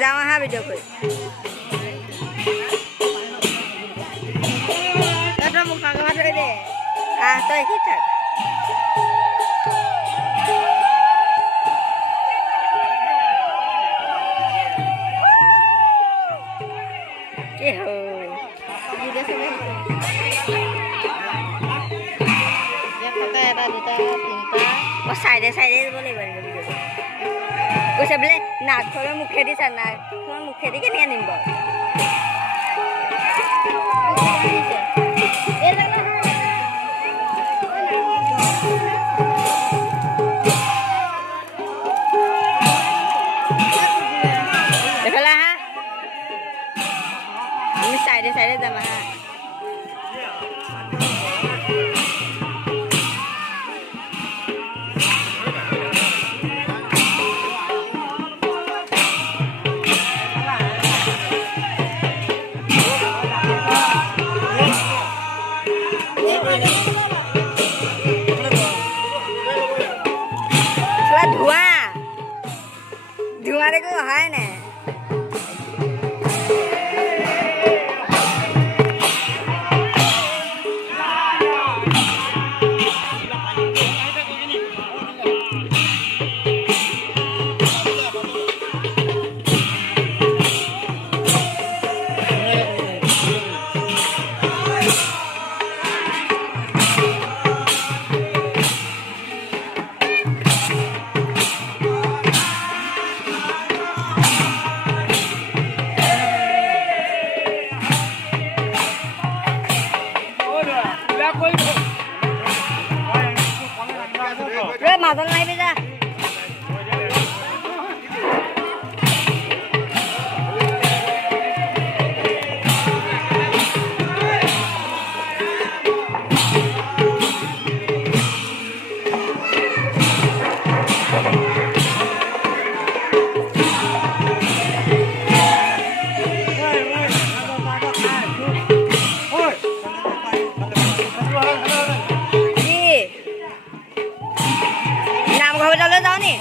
যাওঁ আহা ভিডিঅ' কৰি তই মোক কাগজ ধৰি দে তই কি থাক কি হ'ল এটা দুটা তিনিটা চাইডে চাইডে দিব লাগিব কৈছে বোলে নাকখনৰ মুখেদি চা নাকখনৰ মুখেদি কেনেকৈ আনিম বাৰু এইফালে আহা আমি চাইডে চাইডে যাম আহা ধোঁৱা দেখো অহাই নাই মাজত নাহিবি যা নামঘৰলৈ যাওঁ নি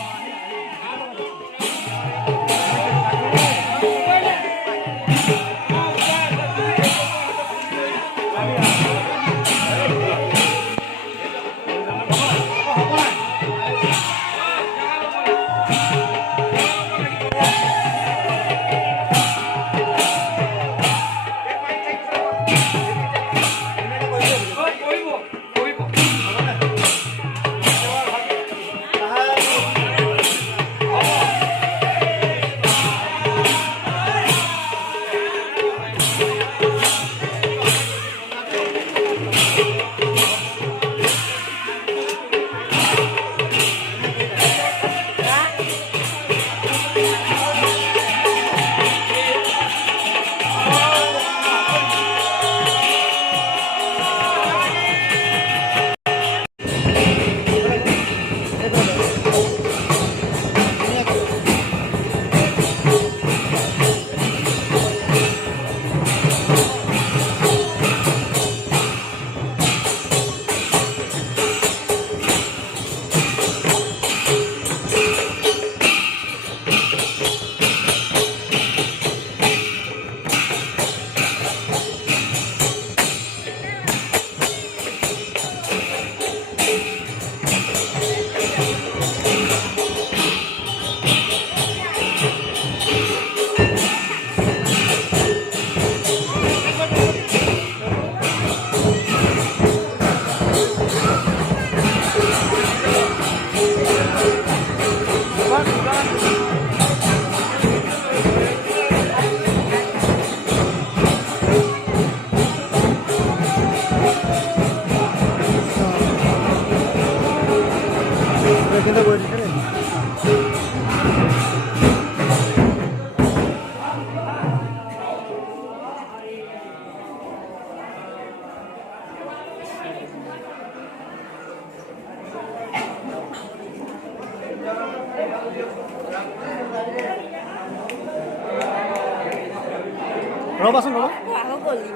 ৰবাচোন ৰবা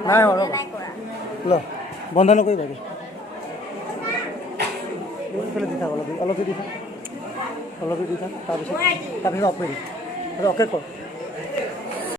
নাই ৰবা ল বন্ধ নকৰিবা এইফালে দি থাক অলপ দি থাক তাৰপিছত অফ কৰি দিম অ'কে কৰ